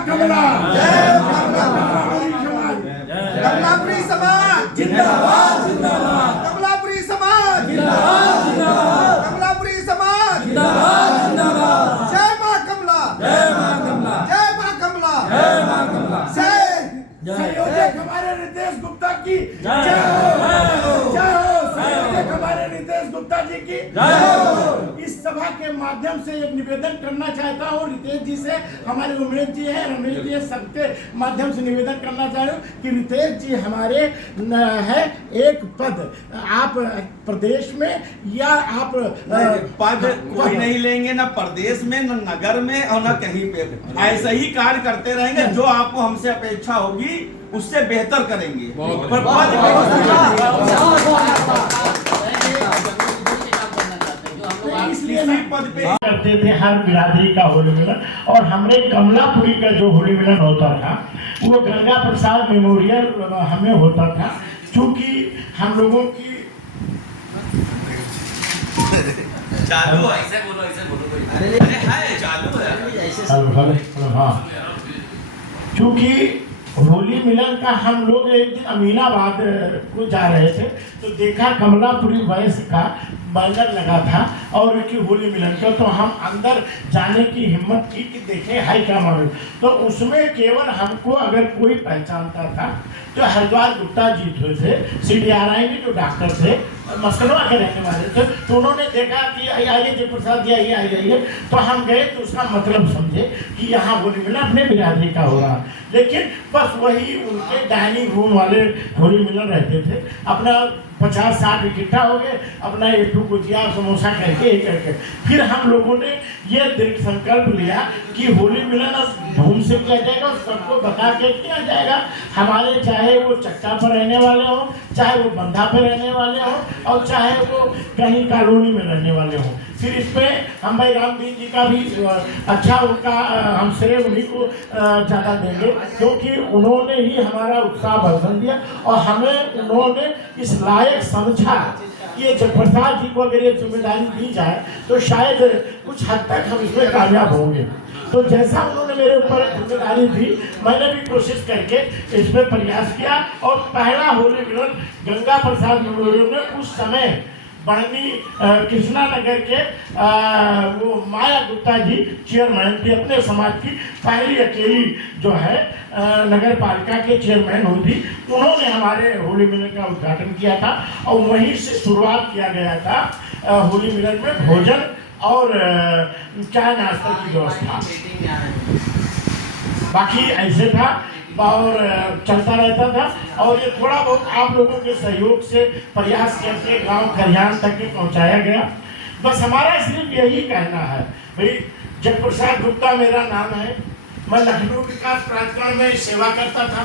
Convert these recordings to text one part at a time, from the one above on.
कमला, जय कमलापुरी समाज जिंदाबाद जिंदाबाद, कमलापुरी समाज जिंदाबाद जिंदाबाद, कमलापुरी समाज जिंदाबाद जिंदाबाद, जय मां कमला, जय मां कमला, जय मां कमला, जय मां कमला, जय हमारे रितेश गुप्ता की जय जय हो, जय हो, संयोजक हमारे रितेश गुप्ता जी की जय हो। इस सभा के माध्यम से एक निवेदन करना चाहता हूँ रितेश जी से, हमारे उमेश जी हैं, रमेश जी हैं, सबके माध्यम से निवेदन करना चाह रहा हूँ कि रितेश जी हमारे है एक पद आप प्रदेश में या आप पद कोई नहीं लेंगे, ना प्रदेश में, ना नगर में और ना कहीं पे। ऐसे ही कार्य करते रहेंगे, जो आपको हमसे अपेक्षा होगी उससे बेहतर करेंगे। पर इसलिए पद पे करते थे हर बिरादरी का होली मिलन। और हमने कमलापुरी का जो होली मिलन होता था वो गंगा प्रसाद मेमोरियल हमें होता था, क्योंकि हम लोगों की चालू है, ऐसे बोलो कोई। अरे हाय चालू है। हाँ, क्योंकि होली मिलन का हम लोग एक दिन अमीनाबाद को जा रहे थे तो देखा कमलापुरी वैश्य का बैनर लगा था और उनकी होली मिलन का, तो हम अंदर जाने की हिम्मत की कि देखें है क्या मामला। तो उसमें केवल हमको अगर कोई पहचानता था तो हरिद्वार गुप्ता जी थे, CDRI में जो डॉक्टर थे, मस्करवा के रहने वाले थे, तो उन्होंने देखा कि आइए जयप्रसाद जी आइए आइए। तो हम गए तो उसका मतलब समझे कि यहाँ होली मिलन अपने बिरादरी का हो रहा, लेकिन बस वही उनके डाइनिंग रूम वाले होली मिलन रहते थे। अपना 50-60 इकट्ठा हो गए, अपना एक टू गुजिया समोसा करके फिर हम लोगों ने ये दृढ़ संकल्प लिया कि होली मिलन अब धूम से किया जाएगा और सबको बता के किया जाएगा। हमारे चाहे वो चक्का पर रहने वाले हों, चाहे वो बंधा पर रहने वाले हों और चाहे वो कहीं कॉलोनी में रहने वाले हों। फिर इसमें हम भाई रामदीन जी का भी अच्छा उनका हम श्रेय उन्हीं को ज़्यादा देंगे, क्योंकि उन्होंने ही हमारा उत्साह वर्धन दिया और हमें उन्होंने इस लायक समझा। ये जयप्रसाद जी को अगर ये जिम्मेदारी दी जाए तो शायद कुछ हद तक हम इसमें कामयाब होंगे। तो जैसा उन्होंने मेरे ऊपर जिम्मेदारी दी, मैंने भी कोशिश करके इसमें प्रयास किया और पहला होली मिलन गंगा प्रसाद मेमोरियल में उस समय बढ़नी कृष्णा नगर के वो माया गुप्ता जी चेयरमैन थी, अपने समाज की पहली अकेली जो है नगर पालिका के चेयरमैन हुई थी। उन्होंने हमारे होली मिलन का उद्घाटन किया था और वहीं से शुरुआत किया गया था होली मिलन में भोजन और चाय नाश्ते की व्यवस्था। बाकी ऐसे था और चलता रहता था और ये थोड़ा बहुत आप लोगों के सहयोग से प्रयास करके गांव खरियान तक के पहुंचाया गया। बस हमारा सिर्फ यही कहना है भाई, जयप्रसाद गुप्ता मेरा नाम है, मैं लखनऊ विकास प्राधिकरण में सेवा करता था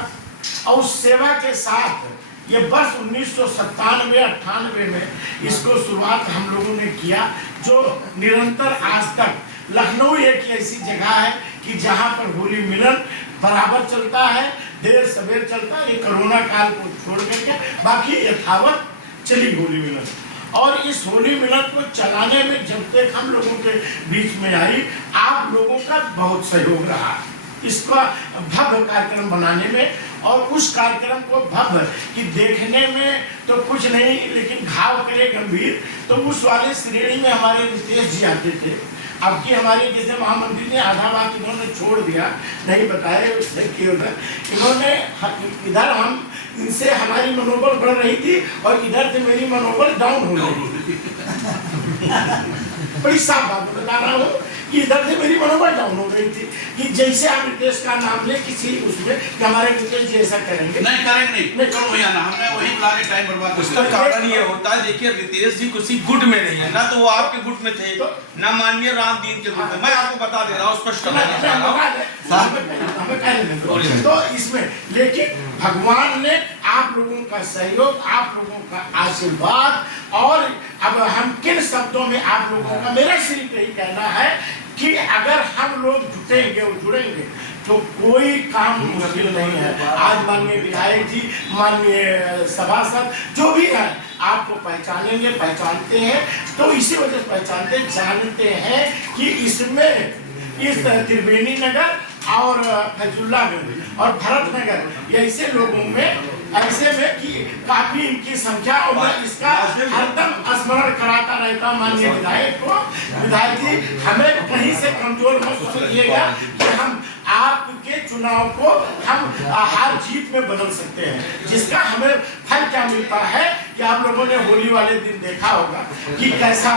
और उस सेवा के साथ ये वर्ष 1997-98 में इसको शुरुआत हम लोगों ने किया, जो निरंतर आज तक लखनऊ एक ऐसी जगह है कि जहाँ पर होली मिलन बराबर चलता है, देर सवेर चलता है। ये कोरोना काल को छोड़ करके बाकी यथावत चली होली मिलन। और इस होली मिलन को चलाने में जब तक हम लोगों के बीच में आई, आप लोगों का बहुत सहयोग रहा इसका भव्य कार्यक्रम बनाने में। और उस कार्यक्रम को भव्य कि देखने में तो कुछ नहीं लेकिन घाव करे गंभीर, तो उस वाले श्रेणी में हमारे रितेश जी आते थे। अब की हमारे जैसे महामंत्री ने आधा बात इन्होंने छोड़ दिया, नहीं बताए उसने क्यों था। इन्होंने इधर हम इनसे हमारी मनोबल बढ़ रही थी और इधर से मेरी मनोबल डाउन हो रही थी। बड़ी साफ बात बता रहा हूँ कि इधर से मेरी मनोबल डाउन हो रही थी कि जैसे आप रितेश का नाम ले किसी उसमें कि हमारे रितेश जी ऐसा करेंगे नहीं करेंगे नहीं करो भैया ना, हमने वही बुला के टाइम बर्बाद। उसका कारण ये होता है, देखिए रितेश जी किसी गुट में नहीं है, ना तो वो आपके गुट में थे, ना माननीय रामदीन के गुट में। मैं आपको बता दे रहा हूँ स्पष्ट। तो इसमें लेकिन भगवान ने आप लोगों का सहयोग, आप लोगों का आशीर्वाद, और अब हम किन शब्दों में आप लोगों का, मेरा सिर्फ यही कहना है कि अगर हम लोग जुटेंगे और जुड़ेंगे तो कोई काम मुश्किल नहीं है। आज माननीय विधायक जी, माननीय सभासद जो भी है आपको पहचानेंगे, पहचानते हैं, तो इसी वजह से पहचानते जानते हैं कि इसमें इस त्रिवेणी नगर और फैजुल्लागंज और भरतनगर, ऐसे लोगों में ऐसे में कि काफी इनकी संख्या, और मैं इसका हरदम स्मरण कराता रहता हूं माननीय विधायक को। विधायक जी, हमें कहीं से कमजोर मत समझिएगा कि हम आपके चुनाव को हम हार जीत में बदल सकते हैं। जिसका हमें फल क्या मिलता है कि आप लोगों ने होली वाले दिन देखा होगा कि कैसा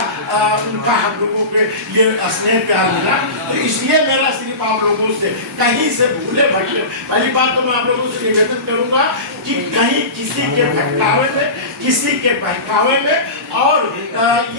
उनका हम लोगों के लिए स्नेह प्यार मिला। तो इसलिए मेरा सिर्फ आप लोगों से कहीं से भूले भटके, पहली बात तो मैं आप लोगों से निवेदन करूंगा कि कहीं किसी के भटकावे में, किसी के बहकावे में, और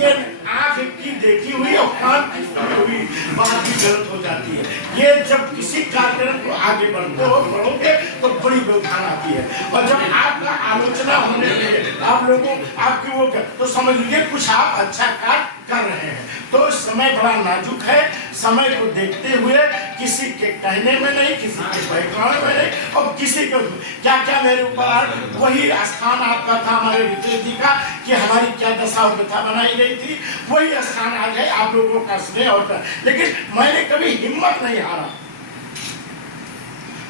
ये आंख की देखी हुई और कान की सुनी हुई बात भी गलत हो जाती है। ये जब किसी कार्यक्रम को आगे बढ़ोगे तो बड़ी व्यवधान आती है, और जब आपका आलोचना होने लगे आप लोगों आपकी वो तो समझ लीजिए कुछ आप अच्छा कार्य कर रहे हैं। तो समय बड़ा नाजुक है, समय को देखते हुए किसी के कहने में नहीं, किसी के बहकावे में नहीं, और किसी को क्या क्या मेरे ऊपर वही स्थान आपका था हमारे रितेश जी का कि हमारी क्या दशा और व्यथा बनाई गई थी, वही स्थान आ जाए आप लोगों का स्नेह और। लेकिन मैंने कभी हिम्मत नहीं हारा,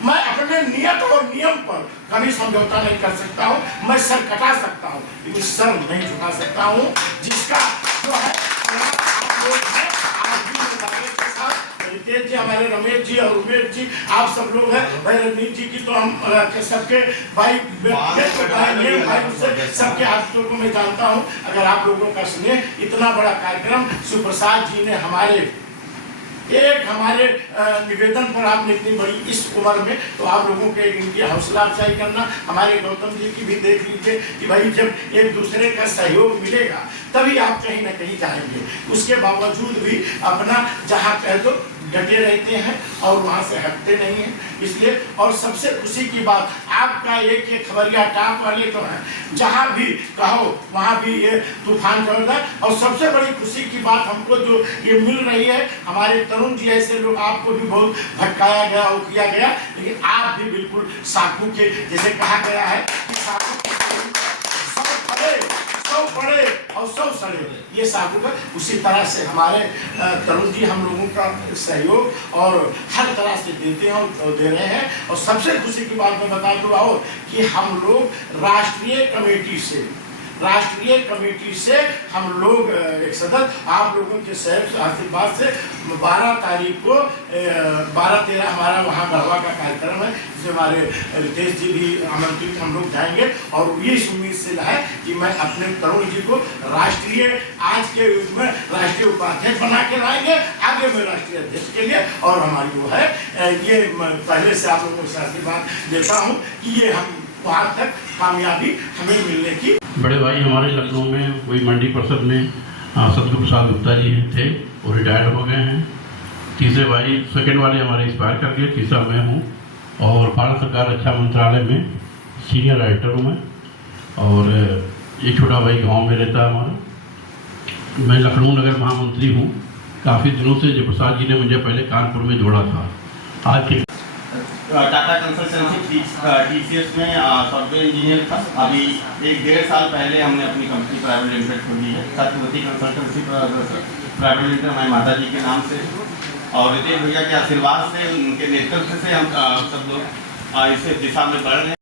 मैं अपने नियत और नियम पर कभी समझौता नहीं कर सकता हूं। मैं सर कटा सकता हूं लेकिन सर नहीं झुका सकता हूं। जिसका जो है आप लोग हैं, आप भी के साथ रितेश जी, हमारे रमेश जी और उमेश जी, आप सब लोग हैं। भाई रजनीश जी की तो हम सबके भाई सबके आदतों को मैं जानता हूं। अगर आप लोगों का स्नेह, इतना बड़ा कार्यक्रम सुप्रसाद जी ने हमारे निवेदन पर आपने इतनी बड़ी इस उम्र में, तो आप लोगों के इनकी हौसला अफजाई करना, हमारे गौतम जी की भी देख लीजिए कि भाई जब एक दूसरे का सहयोग मिलेगा तभी आप कहीं ना कहीं जाएंगे। उसके बावजूद भी अपना जहाँ कह दो डटे रहते हैं और वहाँ से हटते नहीं हैं। इसलिए और सबसे खुशी की बात, आपका एक खबरिया टाप वाले तो हैं, जहाँ भी कहो वहाँ भी ये तूफान चल रहा है। और सबसे बड़ी खुशी की बात हमको जो ये मिल रही है, हमारे तरुण जी ऐसे लोग, आपको भी बहुत भटकाया गया और किया गया, लेकिन आप भी बिल्कुल साकू के जैसे कहा गया है कि साकू सौ पड़े और सौ सड़े, ये साकू का। उसी तरह से हमारे तरुण जी हम लोगों का सहयोग और हर तरह से देते हैं और दे रहे हैं। और सबसे खुशी की बात मैं बता दूँ और कि हम लोग राष्ट्रीय कमेटी से हम लोग एक सदस्य आप लोगों के सहयोग आशीर्वाद से 12 तारीख को 12-13 हमारा वहाँ गढ़वा का कार्यक्रम है, जिसमें हमारे रितेश जी भी आमंत्रित हम लोग जाएंगे। और ये उम्मीद से है कि मैं अपने तरुण जी को राष्ट्रीय आज के युग में राष्ट्रीय उपाध्यक्ष बना के लाएंगे, आगे में राष्ट्रीय अध्यक्ष के लिए। और हमारी वो है ये पहले से आप लोगों से आशीर्वाद देता हूँ कि ये हम वहाँ तक कामयाबी हमें मिलने की। बड़े भाई हमारे लखनऊ में कोई मंडी परिषद में सतगुरु प्रसाद गुप्ता जी थे, वो रिटायर्ड हो गए हैं। तीसरे भाई, सेकंड वाले हमारे एक्सपायर कर गए, तीसरा मैं हूँ। और भारत सरकार रक्षा मंत्रालय में सीनियर राइटर हूँ मैं। और एक छोटा भाई गांव में रहता है हमारा। मैं लखनऊ नगर महामंत्री हूँ काफ़ी दिनों से। जय प्रसाद जी ने मुझे पहले कानपुर में जोड़ा था। आज के टाटा कंसल्टेंसी TCS में सॉफ्टवेयर इंजीनियर था। अभी 1-1.5 साल पहले हमने अपनी कंपनी प्राइवेट लिमिटेड खोली है, सत्यवती कंसल्टेंसी प्राइवेट लिमिटेड, हमारी माता जी के नाम से। और रितेश भैया के आशीर्वाद से, उनके नेतृत्व से हम सब लोग इस दिशा में बढ़ रहे हैं।